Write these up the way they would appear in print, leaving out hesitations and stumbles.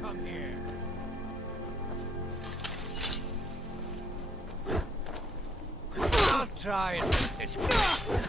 Come here. I'll try and finish this.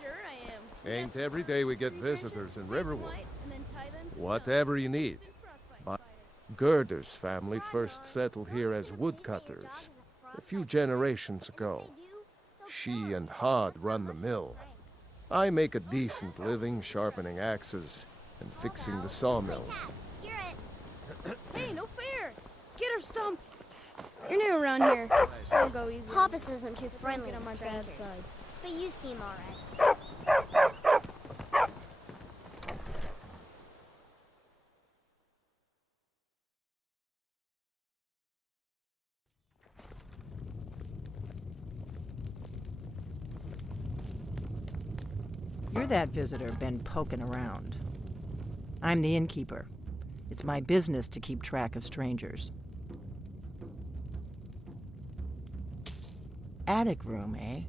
Sure I am. Ain't every day we get visitors in Riverwood. Whatever you need. But Gerder's family first settled here as woodcutters a few generations ago. She and Hod run the mill. I make a decent living sharpening axes and fixing the sawmill. Hey, no fair! Get her stumped! You're new around here, so go easy. Papas isn't too friendly on with my bad strangers, side. but you seem alright. You're that visitor been poking around. I'm the innkeeper. It's my business to keep track of strangers. Attic room, eh?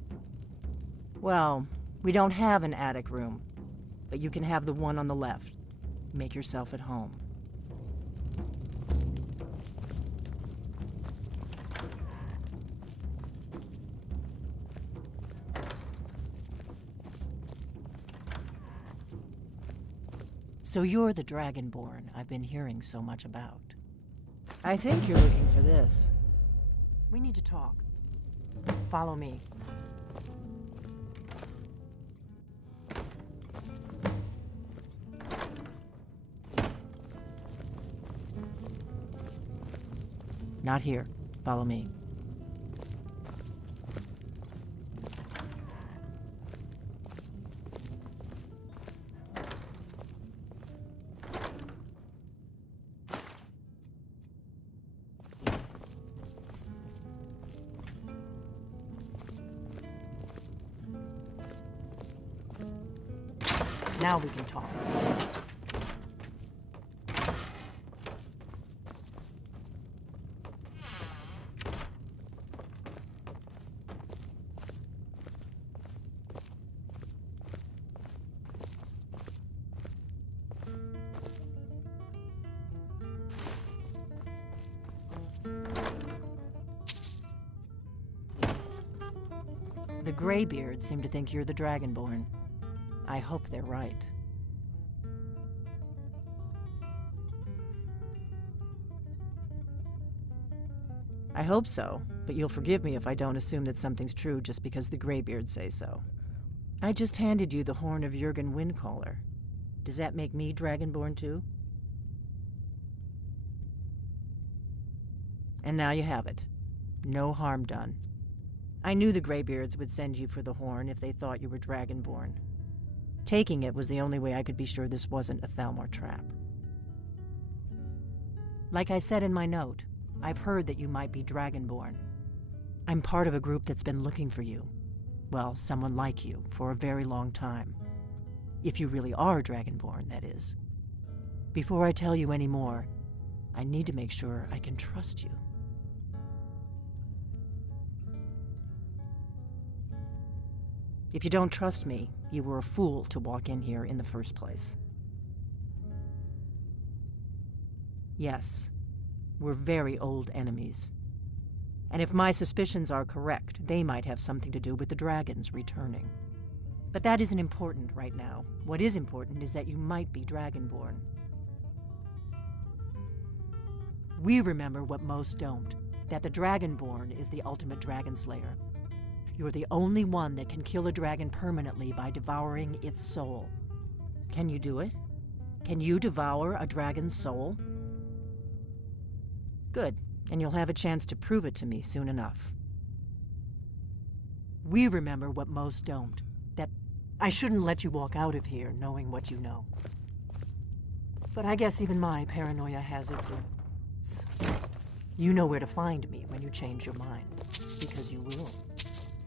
Well, we don't have an attic room, but you can have the one on the left. Make yourself at home. So you're the Dragonborn I've been hearing so much about. I think you're looking for this. We need to talk. Follow me. Not here. Follow me. Now we can talk. The Greybeards seem to think you're the Dragonborn. I hope they're right. I hope so, but you'll forgive me if I don't assume that something's true just because the Greybeards say so. I just handed you the horn of Jurgen Windcaller. Does that make me Dragonborn too? And now you have it. No harm done. I knew the Greybeards would send you for the horn if they thought you were Dragonborn. Taking it was the only way I could be sure this wasn't a Thalmor trap. Like I said in my note, I've heard that you might be Dragonborn. I'm part of a group that's been looking for you. Well, someone like you, for a very long time. If you really are Dragonborn, that is. Before I tell you any more, I need to make sure I can trust you. If you don't trust me, you were a fool to walk in here in the first place. Yes, we're very old enemies. And if my suspicions are correct, they might have something to do with the dragons returning. But that isn't important right now. What is important is that you might be Dragonborn. We remember what most don't, that the Dragonborn is the ultimate dragon slayer. You're the only one that can kill a dragon permanently by devouring its soul. Can you do it? Can you devour a dragon's soul? Good, and you'll have a chance to prove it to me soon enough. We remember what most don't, that I shouldn't let you walk out of here knowing what you know. But I guess even my paranoia has its limits. You know where to find me when you change your mind, because you will.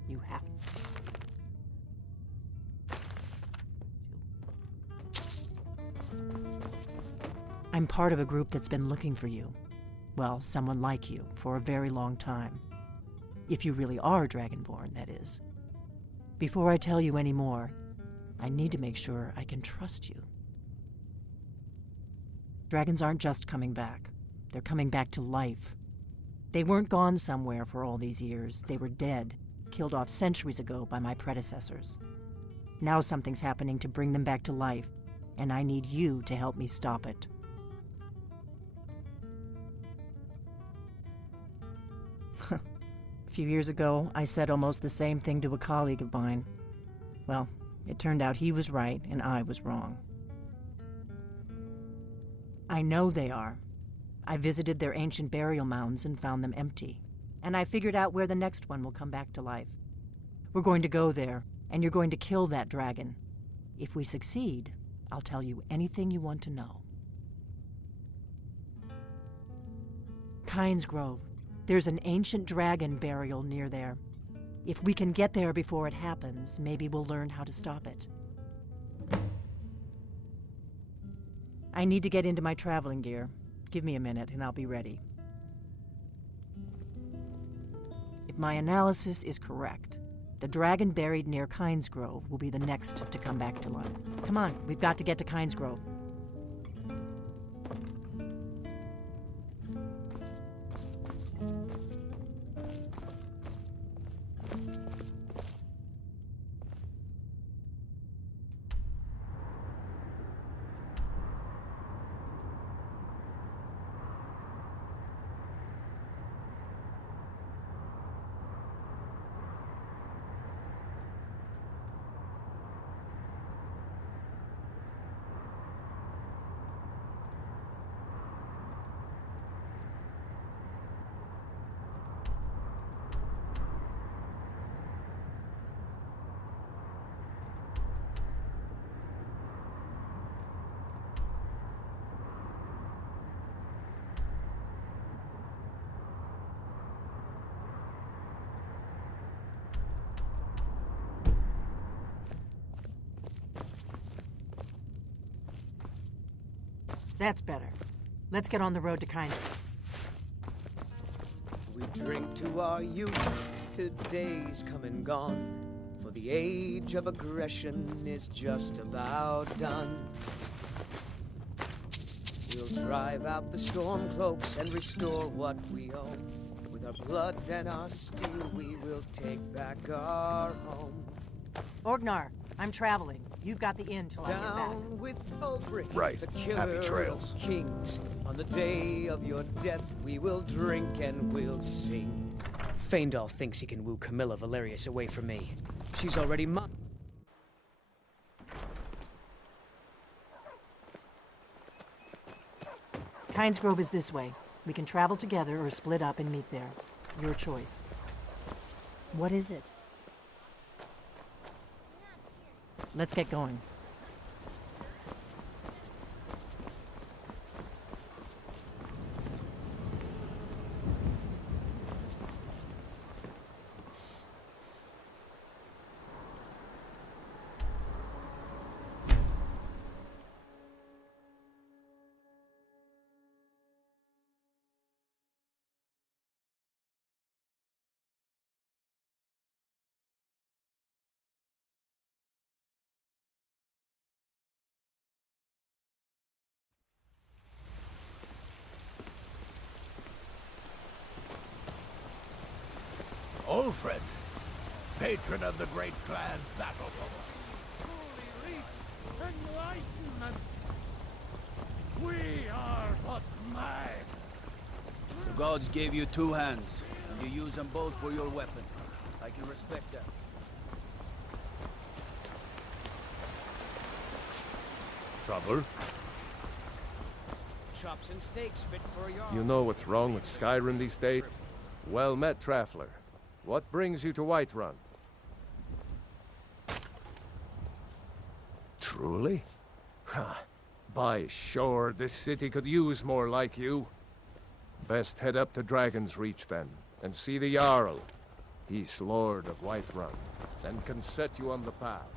You have to. I'm part of a group that's been looking for you. Well, someone like you, for a very long time. If you really are Dragonborn, that is. Before I tell you any more, I need to make sure I can trust you. Dragons aren't just coming back. They're coming back to life. They weren't gone somewhere for all these years. They were dead, killed off centuries ago by my predecessors. Now something's happening to bring them back to life, and I need you to help me stop it. A few years ago, I said almost the same thing to a colleague of mine. Well, it turned out he was right and I was wrong. I know they are. I visited their ancient burial mounds and found them empty. And I figured out where the next one will come back to life. We're going to go there, and you're going to kill that dragon. If we succeed, I'll tell you anything you want to know. Kynes Grove. There's an ancient dragon burial near there. If we can get there before it happens, maybe we'll learn how to stop it. I need to get into my traveling gear. Give me a minute and I'll be ready. If my analysis is correct, the dragon buried near Kynes Grove will be the next to come back to life. Come on, we've got to get to Kynes Grove. That's better. Let's get on the road to Kynes. We drink to our youth, today's come and gone, for the age of aggression is just about done. We'll drive out the storm cloaks and restore what we own, with our blood and our steel, we will take back our home. Orgnar, I'm traveling. You've got the inn till I get back. Down with Ulfric, Right. the killer Happy trails. of kings. On the day of your death, we will drink and we'll sing. Faendal thinks he can woo Camilla Valerius away from me. She's already mine. Kynes Grove is this way. We can travel together or split up and meet there. Your choice. What is it? Let's get going. Ulfred, patron of the great clan battle. Holy reach, enlightenment! We are but man. The gods gave you two hands, and you use them both for your weapon. I can respect that. Trouble? Chops and steaks fit for your... You know what's wrong with Skyrim these days? Well met, Traveler. What brings you to Whiterun? Truly? Ha! By shore, this city could use more like you. Best head up to Dragon's Reach then, and see the Jarl. He's Lord of Whiterun, and can set you on the path.